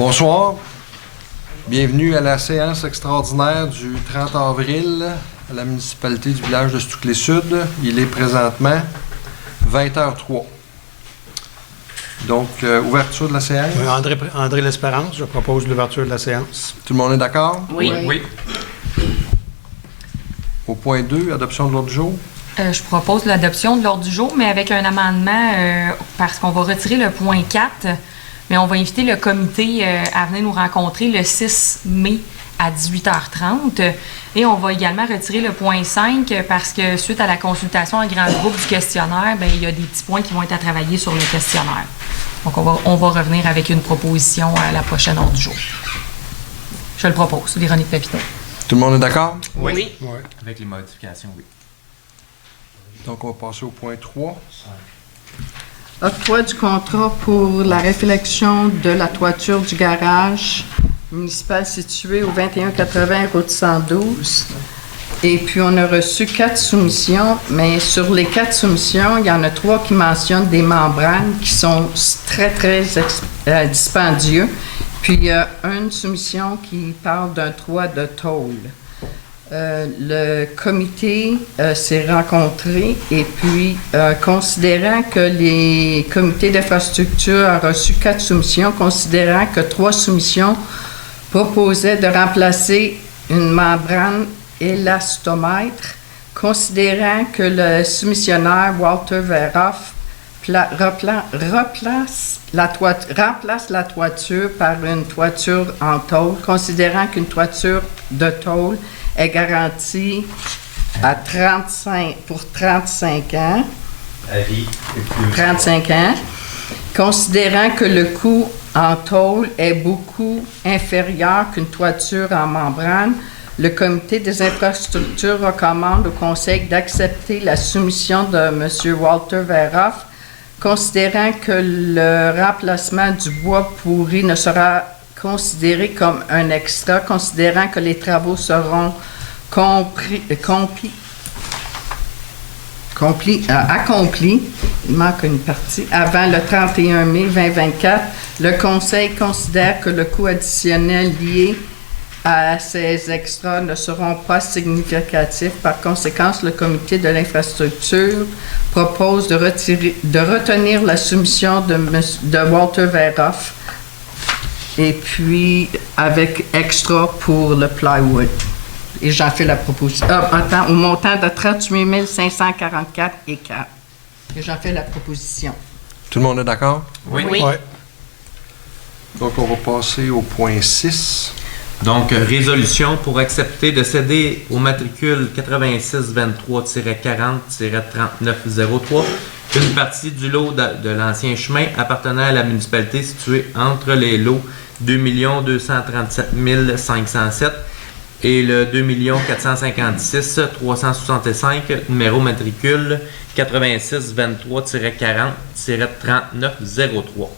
Bonsoir. Bienvenue à la séance extraordinaire du 30 avril à la municipalité du village de Stouclé-Sud. Il est présentement 20h03. Donc, ouverture de la séance. André L'Espérance, je propose l'ouverture de la séance. Tout le monde est d'accord? Oui. Oui. Au point 2, adoption de l'ordre du jour. Je propose l'adoption de l'ordre du jour, mais avec un amendement parce qu'on va retirer le point 4, mais on va inviter le comité à venir nous rencontrer le 6 mai à 18h30. Et on va également retirer le point 5 parce que suite à la consultation en grand groupe du questionnaire, bien, il y a des petits points qui vont être à travailler sur le questionnaire. Donc, on va revenir avec une proposition à la prochaine ordre du jour. Je le propose, Véronique Papineau. Tout le monde est d'accord? Oui. Oui. Avec les modifications, oui. Donc, on va passer au point 3. Octroi du contrat pour la réflexion de la toiture du garage municipal situé au 2180 route 112. Et puis, on a reçu 4 soumissions, mais sur les 4 soumissions, il y en a 3 qui mentionnent des membranes qui sont très, très dispendieux. Puis, il y a une soumission qui parle d'un toit de tôle. Le comité s'est rencontré et puis, considérant que les comités d'infrastructure ont reçu 4 soumissions, considérant que 3 soumissions proposaient de remplacer une membrane élastomètre, considérant que le soumissionnaire Walter Verhoff remplace la toiture par une toiture en tôle, considérant qu'une toiture de tôle est garantie à 35 ans. Avis. 35 ans. Considérant que le coût en tôle est beaucoup inférieur qu'une toiture en membrane, le comité des infrastructures recommande au conseil d'accepter la soumission de M. Walter Verhoff, considérant que le remplacement du bois pourri ne sera considéré comme un extra, considérant que les travaux seront accomplis, il manque une partie, avant le 31 mai 2024, le Conseil considère que le coût additionnel lié à ces extras ne seront pas significatifs. Par conséquent, le Comité de l'infrastructure propose de retenir la soumission de Walter Verhoff et puis avec extra pour le plywood. Et j'en fais la proposition. Au montant de 38 544 et 4. Et j'en fais la proposition. Tout le monde est d'accord? Oui. Oui. Donc, on va passer au point 6. Donc, résolution pour accepter de céder au matricule 8623-40-3903 une partie du lot de l'ancien chemin appartenant à la municipalité située entre les lots 2 237 507 et le 2 456 365, numéro matricule 8623-40-3903.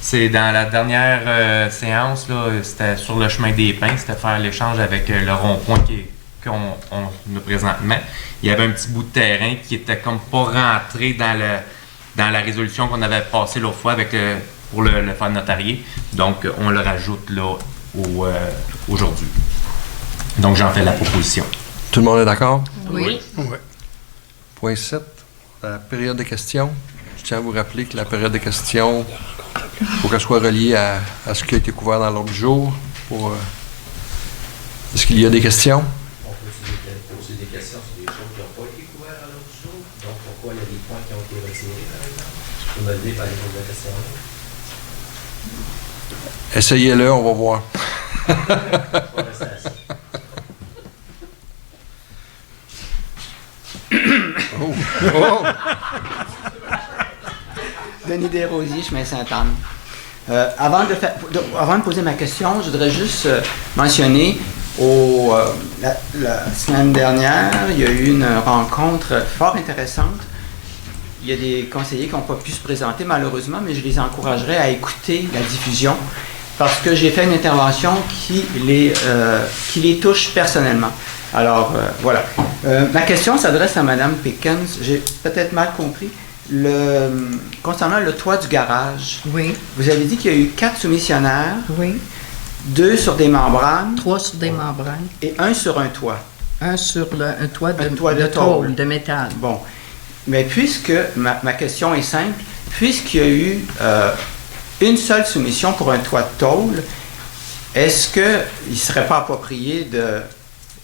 C'est dans la dernière séance, là, c'était sur le chemin des Pins, c'était faire l'échange avec le rond-point qu'on a présentement. Il y avait un petit bout de terrain qui était comme pas rentré dans la résolution qu'on avait passée l'autre fois pour le faire notarier. Donc, on le rajoute là aujourd'hui. Donc, j'en fais la proposition. Tout le monde est d'accord? Oui. Oui. Point 7, la période de questions. Je tiens à vous rappeler que la période de questions, il faut qu'elle soit reliée à ce qui a été couvert dans l'ordre du jour. Est-ce qu'il y a des questions? On peut poser des questions sur des choses qui n'ont pas été couvertes à l'ordre du jour. Donc, pourquoi il y a des points qui ont été retirés, par exemple? Je peux me lever par les choses de questions. Essayez-le, on va voir. Je vais rester assis. Denis Desrosiers, chemin Sainte-Anne. Avant de poser ma question, je voudrais juste mentionner la semaine dernière, il y a eu une rencontre fort intéressante. Il y a des conseillers qui n'ont pas pu se présenter malheureusement, mais je les encouragerais à écouter la diffusion parce que j'ai fait une intervention qui les touche personnellement. Alors, voilà. Ma question s'adresse à Mme Pickens. J'ai peut-être mal compris. Concernant le toit du garage, Oui, vous avez dit qu'il y a eu 4 soumissionnaires, oui. 2 sur des membranes 3 sur des membranes. et 1 sur un toit. Un sur un toit de, Un toit de tôle, tôle. de métal. Bon. Mais puisque, ma question est simple, puisqu'il y a eu une seule soumission pour un toit de tôle, est-ce qu'il ne serait pas approprié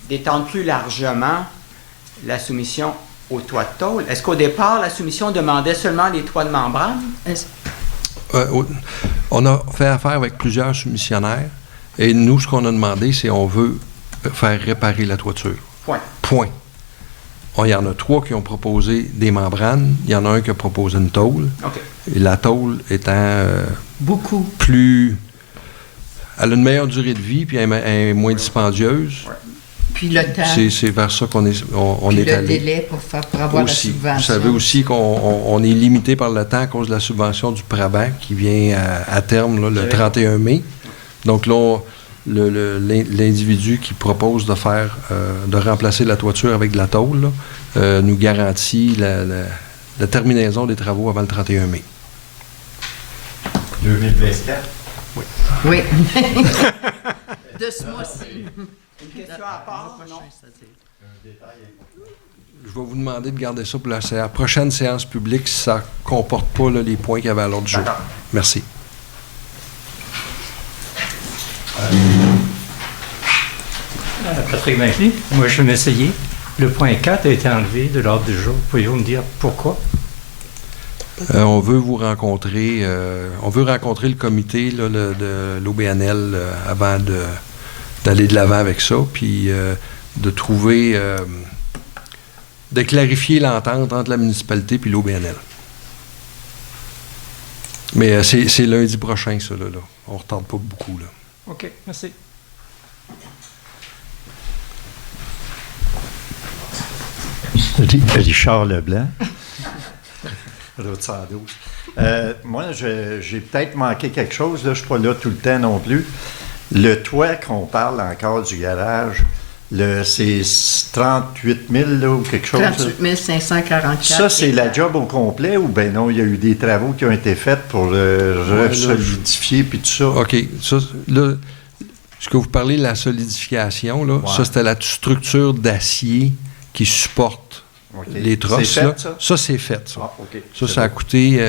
d'étendre plus largement la soumission au toit de tôle? Est-ce qu'au départ, la soumission demandait seulement les toits de membrane? On a fait affaire avec plusieurs soumissionnaires et nous, ce qu'on a demandé, c'est on veut faire réparer la toiture. Point. Point. Il y en a 3 qui ont proposé des membranes. Il y en a un qui a proposé une tôle. OK. Et la tôle étant Beaucoup. plus... Elle a une meilleure durée de vie puis elle est moins dispendieuse. Ouais. Puis le temps. C'est vers ça qu'on est, on Puis est le allé. délai pour avoir Aussi. la subvention. Vous savez aussi qu'on est limité par le temps à cause de la subvention du Praban qui vient à terme là, le Oui. 31 mai. Donc là, l'individu qui propose de faire, de remplacer la toiture avec de la tôle, là, nous garantit la terminaison des travaux avant le 31 mai. 2024. Oui. De ce mois-ci. Une question à part? Non. Je vais vous demander de garder ça pour la prochaine séance publique si ça ne comporte pas là, les points qu'il y avait à l'ordre du jour. D'accord. Merci. Patrick Vinclin, moi je vais m'essayer. Le point 4 a été enlevé de l'ordre du jour. Pouvez-vous me dire pourquoi? On veut vous rencontrer. On veut rencontrer le comité là, de l'OBNL avant d'aller de l'avant avec ça, puis de trouver, de clarifier l'entente entre la municipalité et l'OBNL. Mais c'est lundi prochain, ça, là. On ne retarde pas beaucoup, là. OK, merci. Richard Leblanc. Route 112. Moi, j'ai peut-être manqué quelque chose. Là, je ne suis pas là tout le temps non plus. Le toit qu'on parle encore du garage, c'est 38 000 là, ou quelque chose? 38 544. Ça, c'est la job au complet ou bien non, il y a eu des travaux qui ont été faits pour solidifier puis tout ça? OK. Ça, là, ce que vous parlez de la solidification, là, Ouais. ça, c'était la structure d'acier qui supporte OK. les trosses. C'est fait, là. ça? C'est fait, ça. Ah, OK. Ça a coûté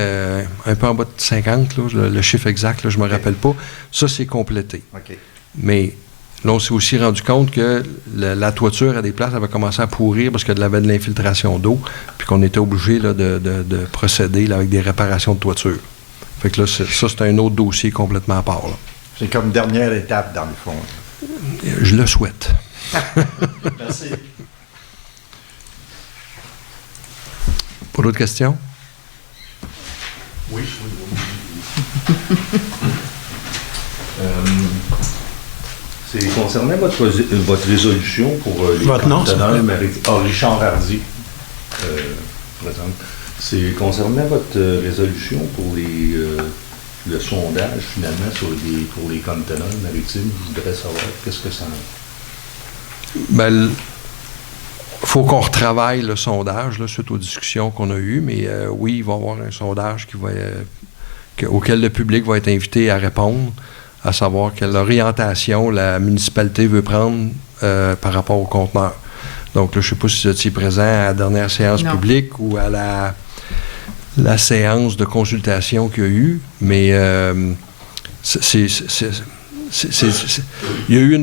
un peu en bas de 50, là, le chiffre exact, là, je ne me rappelle pas. Ça, c'est complété. OK. Mais là, on s'est aussi rendu compte que la toiture, à des places, avait commencé à pourrir parce qu'il y avait de l'infiltration d'eau, puis qu'on était obligé là, de procéder là, avec des réparations de toiture. Fait que là, ça, c'est un autre dossier complètement à part. Là. C'est comme dernière étape, dans le fond. Je le souhaite. Merci. Pas d'autres questions? Oui. C'est concernant votre résolution pour les Votre nom, s'il vous conteneurs plaît. maritimes. Richard Hardy, présente. C'est concernant votre résolution pour le sondage, finalement, pour les conteneurs maritimes. Je voudrais savoir qu'est-ce que ça... Ben, faut qu'on retravaille le sondage là, suite aux discussions qu'on a eues, mais oui, il va y avoir un sondage auquel le public va être invité à répondre, à savoir quelle orientation la municipalité veut prendre par rapport aux conteneurs. Donc, là, je ne sais pas si vous étiez présent à la dernière séance Non. publique ou à la séance de consultation qu'il y a eu, mais il y a eu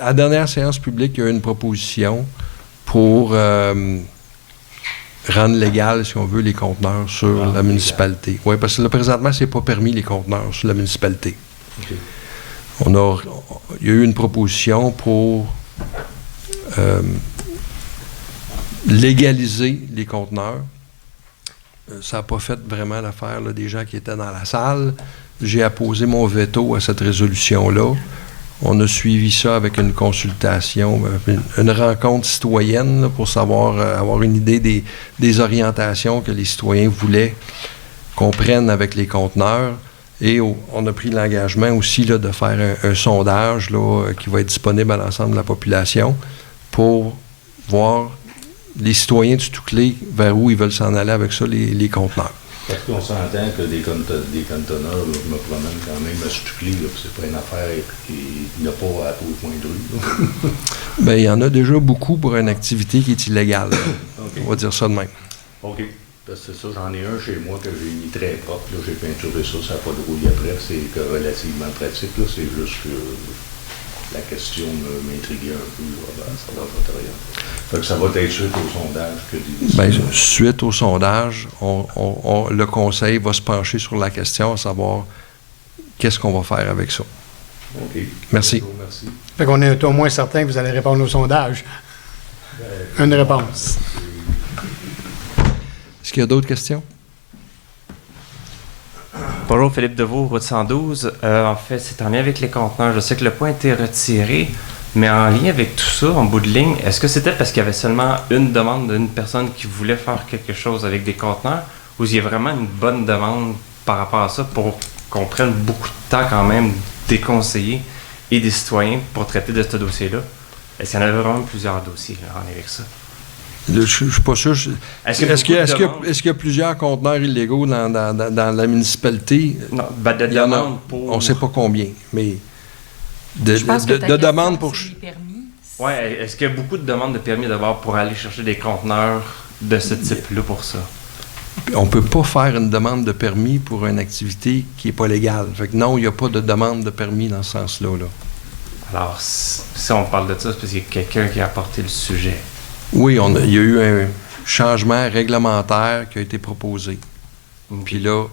à la dernière séance publique, il y a eu une proposition pour rendre légal, si on veut, les conteneurs sur la municipalité. Oui, parce que là, présentement, c'est pas permis, les conteneurs sur la municipalité. OK. Il y a eu une proposition pour légaliser les conteneurs. Ça n'a pas fait vraiment l'affaire là, des gens qui étaient dans la salle. J'ai apposé mon veto à cette résolution-là. On a suivi ça avec une consultation, une rencontre citoyenne là, pour savoir, avoir une idée des orientations que les citoyens voulaient qu'on prenne avec les conteneurs. Et on a pris l'engagement aussi là, de faire un sondage là, qui va être disponible à l'ensemble de la population pour voir les citoyens du Touclé vers où ils veulent s'en aller avec ça, les conteneurs. Parce qu'on s'entend que des cantonneurs, là, je me promène quand même à Stuclé, là, puis c'est pas une affaire qui n'a pas à tous les points de rue. Là. Bien, il y en a déjà beaucoup pour une activité qui est illégale. Okay. On va dire ça de même. OK. Parce que c'est ça, j'en ai un chez moi que j'ai mis très propre. Là, j'ai peinturé ça, ça n'a pas de rouille après. C'est que relativement pratique. Là, c'est juste que la question m'intriguait un peu. Là, ben, ça va rien. Fait que ça va être suite au sondage que des... Bien, suite au sondage, le conseil va se pencher sur la question, à savoir qu'est-ce qu'on va faire avec ça. OK. Merci. Merci. Fait qu'on est au moins certain que vous allez répondre au sondage. Une réponse. Est-ce qu'il y a d'autres questions? Bonjour, Philippe Deveau, route 112. En fait, c'est en lien avec les conteneurs. Je sais que le point a été retiré, mais en lien avec tout ça, en bout de ligne, est-ce que c'était parce qu'il y avait seulement une demande d'une personne qui voulait faire quelque chose avec des conteneurs, ou il y a vraiment une bonne demande par rapport à ça pour qu'on prenne beaucoup de temps quand même des conseillers et des citoyens pour traiter de ce dossier-là? Est-ce qu'il y en avait vraiment plusieurs dossiers là, en lien avec ça? Je ne suis pas sûr. Est-ce qu'il y a plusieurs conteneurs illégaux dans la municipalité? Non, ben de Il y en a, demande pour... on ne sait pas combien, mais Je pense que ta de question, demandes pour... c'est les permis. Ouais, est-ce qu'il y a beaucoup de demandes de permis d'abord pour aller chercher des conteneurs de ce type-là pour ça? On ne peut pas faire une demande de permis pour une activité qui n'est pas légale. Fait que non, il n'y a pas de demande de permis dans ce sens-là. Là. Alors, si on parle de ça, c'est parce qu'il y a quelqu'un qui a apporté le sujet. Oui, il y a eu un changement réglementaire qui a été proposé. Puis là,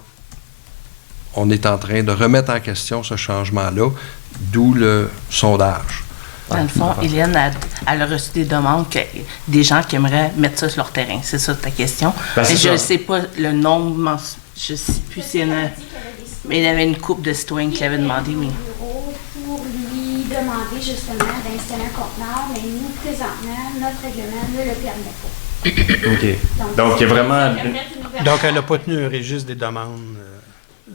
on est en train de remettre en question ce changement-là, d'où le sondage. Dans le fond, Hélène, elle a reçu des demandes, des gens qui aimeraient mettre ça sur leur terrain. C'est ça ta question? Ben, mais je ne sais pas le nombre, je ne sais plus s'il y en a... Mais il y avait une couple de citoyens qui l'avaient demandé, oui. Pour lui demander justement d'installer un conteneur, mais nous, présentement, notre règlement ne le permet pas. OK. Donc, il y a vraiment... Donc, elle n'a pas tenu un registre des demandes.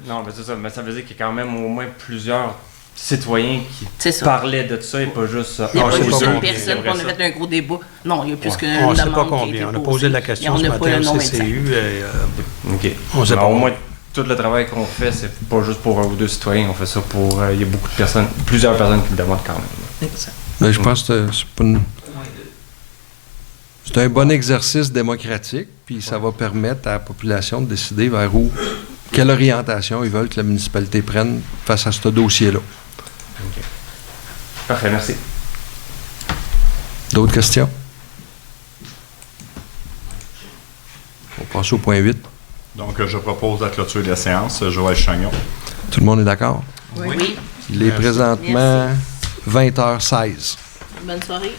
Non, mais c'est ça. Mais ça veut dire qu'il y a quand même au moins plusieurs citoyens qui parlaient de ça et pas juste... Il n'y a pas c'est juste pas une combien, personne qu'on a fait un gros débat. Non, il y a plus qu'une On ne demande sait pas qui combien. a été On a posé la question ce matin au CCU. OK. On sait Alors, pas. au moins, tout le travail qu'on fait, c'est pas juste pour un ou deux citoyens. On fait ça pour... il y a beaucoup de personnes, plusieurs personnes qui le demandent quand même. Mais je pense que c'est pas c'est un bon exercice démocratique, puis ça va permettre à la population de décider vers où, quelle orientation ils veulent que la municipalité prenne face à ce dossier-là. OK. Parfait, merci. D'autres questions? On passe au point 8. Donc, je propose la clôture de la séance. Joël Chagnon. Tout le monde est d'accord? Oui. Il est présentement 20h16. Bonne soirée.